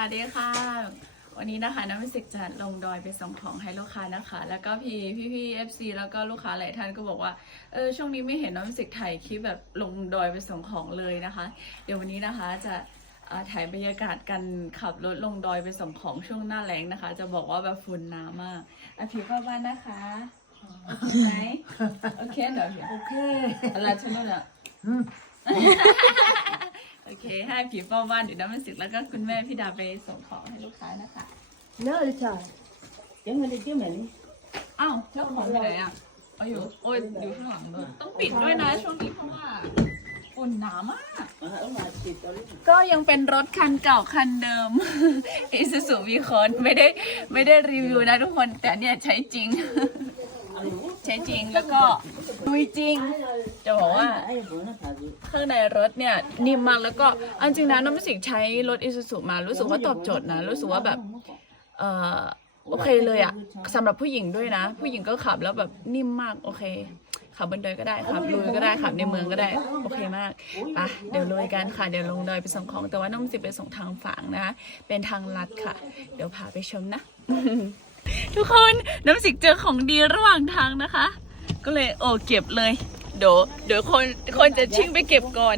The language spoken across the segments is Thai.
วัสดีค่ะ วันนี้นะคะน้ำมิสิกจะลงดอยไปส่งของให้ลูกค้านะคะ แล้วก็พี่พี่พี่เอฟซีแล้วก็ลูกค้าหลายท่านก็บอกว่าเออช่วงนี้ไม่เห็นน้ำมิสิกถ่ายคลิปแบบลงดอยไปส่งของเลยนะคะ เดี๋ยววันนี้นะคะจะเอ่อถ่ายบรรยากาศกันขับรถลงดอยไปส่งของช่วงหน้าแล้งนะคะ จะบอกว่าแบบฝุ่นหนามากอะพี่เข้าบ้านนะคะโอเคไหมโอเคเดี๋ยวพี่โอเคอะไรฉันนู่นอะอืม โอเค ให้ผีเฝ้าบ้านเดี๋ยวน้ำมันสิกแล้วก็คุณแม่พี่ดาไปส่งของให้ลูกค้านะคะเนอะจ้ะยังไม่ได้เกี่ยวเหมือนอ้าวแล้วของไปไหนอะเอาอยู่โอ้ยอยู่ข้างหลังเลยต้องปิดด้วยนะช่วงนี้เพราะว่าฝุ่นหนามากก็ยังเป็นรถคันเก่าคันเดิมอิซูซูวีคอนไม่ได้ไม่ได้รีวิวนะทุกคน แต่เนี่ยใช้จริง ใช้จริงแล้วก็ลุยจริง จะบอกว่าข้างในรถเนี่ยนิ่มมากแล้วก็อันจริงนะน้ำสิกใช้รถอิซูซุมารู้สึกว่าตอบโจทย์นะ รู้สึกว่าแบบเออโอเคเลยอะสำหรับผู้หญิงด้วยนะ ผู้หญิงก็ขับแล้วแบบนิ่มมากโอเคขับบนดอยก็ได้ขับลุยก็ได้ขับในเมืองก็ได้โอเคมากปะเดี๋ยวลุยกันค่ะเดี๋ยวลงดอยไปส่งของแต่ว่าน้ำสิกไปส่งทางฝางนะคะเป็นทางลัดค่ะ เดี๋ยวพาไปชมนะ ทุกคนน้ำสิกเจอของดีระหว่างทางนะคะ ก็เลยโอ้เก็บเลย เดี๋ยวเดี๋ยวคนคนจะชิ่งไปเก็บก่อน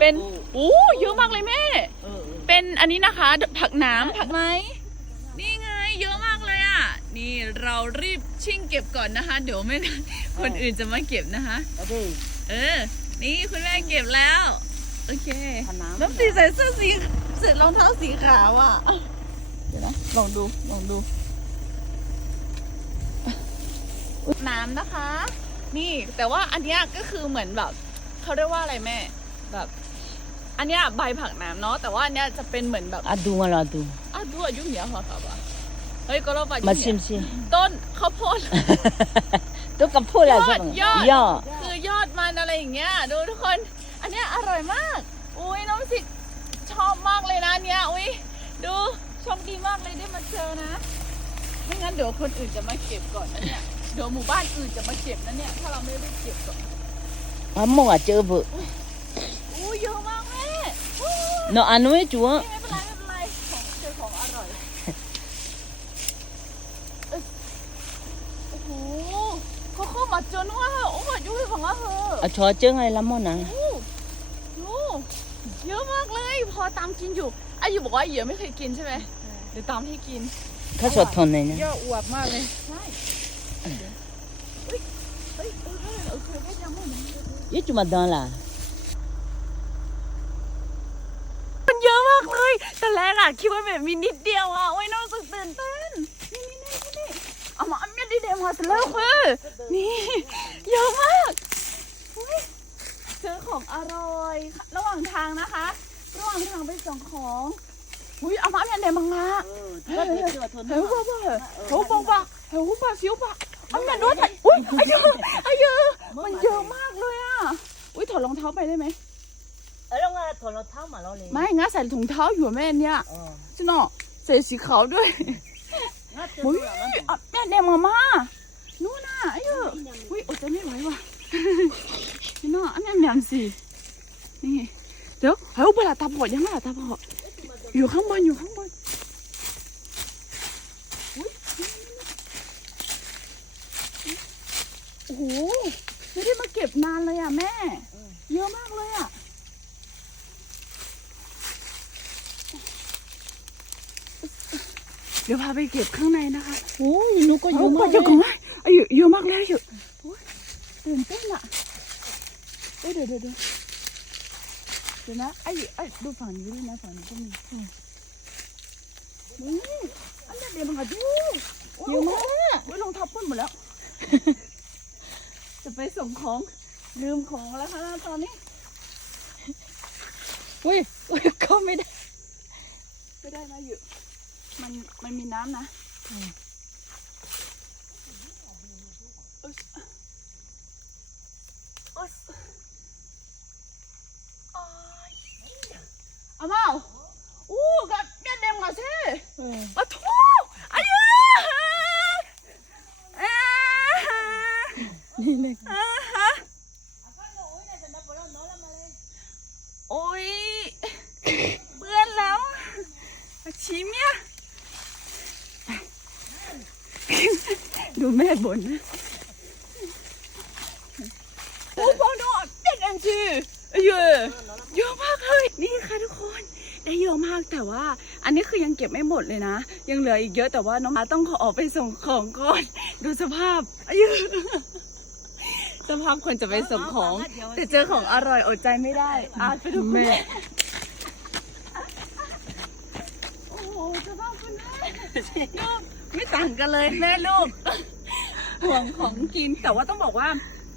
เป็นอู้เยอะมากเลยแม่เป็นอันนี้นะคะ ผักหน้ำผักไหมนี่ไง เยอะมากเลยอะ นี่เรารีบชิ่งเก็บก่อนนะคะ เดี๋ยวไม่งั้นคนอื่นจะมาเก็บนะคะโอเคเออ นี่คุณแม่เก็บแล้ว โอเคผักน้ำ น้ำสีใส่เสื้อสีใส่รองเท้าสีขาวอะเดี๋ยวนะ ลองดู ลองดู น้ำนะคะ นี่แต่ว่าอันเนี้ยก็คือเหมือนแบบเขาเรียกว่าอะไรแม่ แบบ อันเนี้ยใบผักน้ำเนาะแต่ว่าอันเนี้ยจะเป็นเหมือนแบบอะดูมาลอดูอะดูอายุเหนียวเหรอครับอะเฮ้ยก็เราไปมาชิมสิต้นข้าวโพดตัวกับพูดอะไรใช่ไหมยอดย่อคือยอดมันอะไรอย่างเงี้ย ดูทุกคน อันเนี้ยอร่อยมาก อุ้ยน้องสิชอบมากเลยนะอันเนี้ยอุ้ยดู โชคดีมากเลยได้มาเจอนะ ไม่งั้นเดี๋ยวคนอื่นจะมาเก็บก่อนนะเนี่ย เดี๋ยวหมู่บ้านอื่นจะมาเก็บนะเนี่ย ถ้าเราไม่ได้เก็บก่อนอะมองอะเจอบุอู้เยอะมากแม่อู้เนาะอันนู้นจัวไม่เป็นไรไม่เป็นไรของเจอของอร่อยเอ้ยโอ้โหเขาเข้ามาจนว่าโอ้โหยุ่ยของเราเหอะอะชอเจอไงละมอนะโอ้ดูเยอะมากเลย พอตามกินอยู่ อายุบอกว่าเหยื่อไม่เคยกินใช่ไหมเดี๋ยวตามให้กินเขาสดทนเลยนะเยอะอวบมากเลยใช่เฮ้ยเฮ้ยเออเออเออเคยได้ยังไม่นะยี่จุมาดอนล่ะมันเยอะมากเลยแต่แรกอะคิดว่าแบบมีนิดเดียวอะโอ้ยน้องสึกตื่นเต้นนี่นี่นี่นี่เอามาอันนี้ดีเดมาแต่แล้วคือนี่เยอะมากเฮ้ยซื้อของอร่อย ระหว่างทางนะคะระหว่างทางไปส่งของอุ้ยเอามาอันไหนมังงะเออเจอทนเฮ้ยว่าว่าเฮ้ยว่าว่าเฮ้ยว่าสิวปะอันนั้นด้วยอุ้ยอายุอายุมันเยอะมากเลยอะอุ้ยถอดรองเท้าไปได้ไหมเออแล้วไงถอดรองเท้ามาแล้วเลยไม่งั้นใส่ถุงเท้าอยู่แม่เนี่ยอ๋อใช่เนาะใส่สีขาวด้วยงั้นเจออุ้ยตัวนั้นอะแม่แดงมามานู่นน่ะอายุอุ้ยอดใจไม่ไหวว่ะนี่เนาะอันนี้แหนมสินี่เดี๋ยวเฮ้ยเวลาตาบอดยังไงล่ะตาบอดอยู่ข้างบนอยู่ข้างบนอุ๊ยโอ้โหไม่ได้มาเก็บนานเลยอะแม่ เยอะมากเลยอะเดี๋ยวพาไปเก็บข้างในนะคะโอ้ยหนูก็เยเยอะอะากกมามเลเยอะยของอายุเยอะมากเลยอายุโอ๊ยตื่นเต้นอะเอ้ยเดี๋ยวเดี๋ยวเดี๋ยว เดี๋ยวนะไอ้ไอ้ดูฝั่งนี้ด้วยนะฝั่งนี้ก็มีนี่อันนี้เดี๋ยวมันก็ดูเยอะมากโอ้ยรองเท้าเปื้อนหมดแล้ว จะไปส่งของลืมของแล้วค่ะตอนนี้อุ้ยอุ้ยเข้าไม่ได้ ไม่ได้นะอยู่ มันมันมีน้ำนะ ปะทูอายุนี่เลยโอ้ยเบื่อแล้วชิมเนี่ยดูแม่บนนะโอ้พอดอกเด็ดอันชื่อเยอะเยอะมากเลยนี่ค่ะทุกคนได้เยอะมากแต่ว่า อันนี้คือยังเก็บไม่หมดเลยนะ ยังเหลืออีกเยอะแต่ว่าน้องมาต้องขอออกไปส่งของก่อน ดูสภาพอายุสภาพคนจะไปส่งของ แต่เจอของอร่อยอดใจไม่ได้อาไปดูคุณแม่โอ้โหสภาพคุณแม่ลูกไม่ต่างกันเลยแม่ลูกห่วงของกินแต่ว่าต้องบอกว่า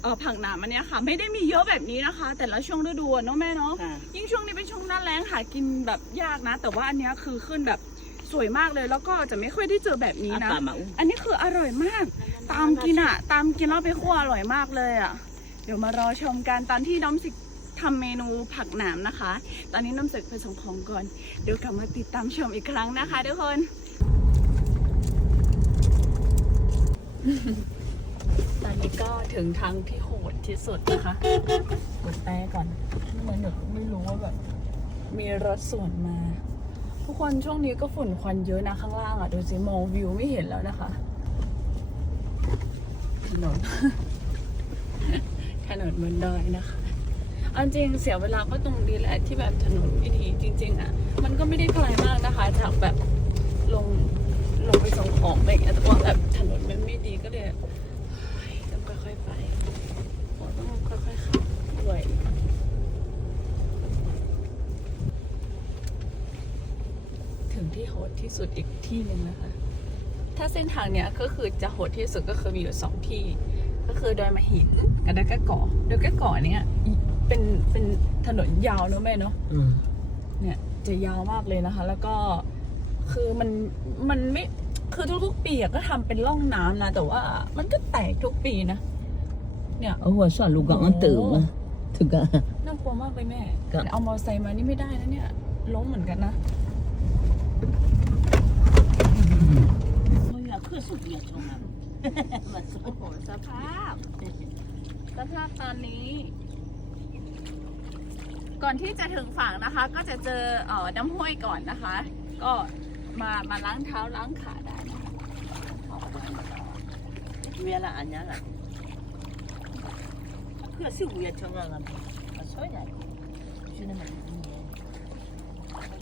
เออผักหนามอันเนี้ยค่ะ ไม่ได้มีเยอะแบบนี้นะคะ แต่ละช่วงฤดูอะเนาะแม่เนาะค่ะ ยิ่งช่วงนี้เป็นช่วงหน้าแล้งหากินแบบยากนะ แต่ว่าอันเนี้ยคือขึ้นแบบสวยมากเลย แล้วก็จะไม่ค่อยได้เจอแบบนี้นะ Apa mau? อันนี้คืออร่อยมาก ตามกินอะตามกินแล้วไปคั่วอร่อยมากเลยอะเดี๋ยวมารอชมกันตอนที่น้องสิกทำเมนูผักหนามนะคะ ตอนนี้น้องสิกไปส่งของก่อน เดี๋ยวกลับมาติดตามชมอีกครั้งนะคะทุกคน ตอนนี้ก็ถึงทางที่โหดที่สุดนะคะกดแต่ก่อนเหมือนแบบไม่รู้ว่าแบบมีรถสวนมา ทุกคนช่วงนี้ก็ฝุ่นควันเยอะนะข้างล่างอะ ดูสิมองวิวไม่เห็นแล้วนะคะถนนถนนบนดอยนะคะเอาจริงเสียเวลาก็ตรงดีแหละที่แบบถนนไม่ดีจริง ๆ อะ มันก็ไม่ได้ไกลมากนะคะจากแบบลงลงไปส่งของอะไรอย่างเงี้ยแต่ว่าแบบถนนมันไม่ดีก็เลยเฮ้ยต้องค่อยๆไปต้องค่อยๆขับด้ วย ถึงที่โหดที่สุดอีกที่หนึ่งนะคะ ถ้าเส้นทางเนี้ยก็คือจะโหดที่สุดก็คือมีอยู่สองที่ ก็คือดอยมะหินกับดอยแก้ก่อดอยแก้ก่อเนี้ยเป็นเป็นถนนยาวเนอะแม่เนาะ Hmm. เนี่ยจะยาวมากเลยนะคะ แล้วก็คือมันมันไม่คือทุกๆปีอะก็ทำเป็นร่องน้ำนะ แต่ว่ามันก็แตกทุกปีนะเนี่ย Oh, asal lu gak ngerti mah. Juga. น่า กลัวมากเลยแม่ครับ เอามอเตอร์ไซค์มานี่ไม่ได้นะเนี่ยล้มเหมือนกันนะ Oh ya, ke sudah cuma. โอ้โหสภาพสภาพตอนนี้ ก่อนที่จะถึงฝั่งนะคะ ก็จะเจอเอ่อน้ำห้วยก่อนนะคะ ก็มามาล้างเท้าล้างขาได้นะคะ Biar lah anya lah. Ke si uya cuma lah. Soalnya. Sini mah.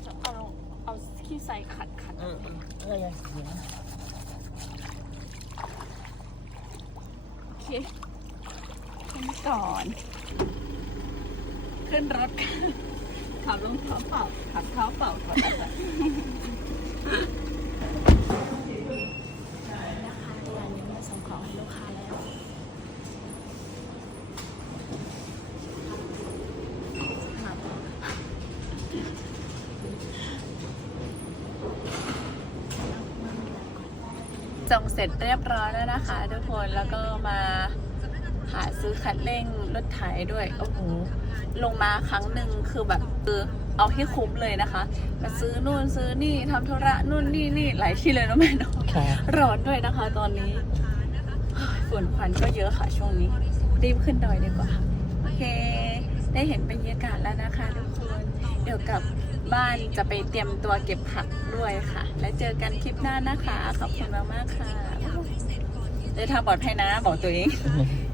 จะเอาเอาขี้ใส่ขัดขัด Hmm. Ah ya. โอเคขึ้นก่อน ขึ้นรถขับรองเท้าเปล่าขับเท้าเปล่าก่อนนะคะนะคะร้านนี้มาส่งของให้ลูกค้าแล้ว ส่งเสร็จเรียบร้อยแล้วนะคะ ทุกคนแล้วก็มาหาซื้อคันเร่งรถไถด้วยโอ้โหลงมาครั้งหนึ่งคือแบบคือเอาให้คุ้มเลยนะคะมาซื้อนู่นซื้อนี่ทำธุระนู่นนี่นี่หลายที่เลยนะแม่เนาะ Okay. ร้อนด้วยนะคะ ตอนนี้เฮ้ยฝุ่นควันก็เยอะค่ะช่วงนี้ รีบขึ้นดอยดีกว่า โอเค ได้เห็นบรรยากาศแล้วนะคะทุกคน เดี๋ยวกลับบ้านจะไปเตรียมตัวเก็บผักด้วยค่ะ แล้วเจอกันคลิปหน้านะคะ ขอบคุณมากๆค่ะเดินทางปลอดภัยนะ บอกตัวเอง Hmm.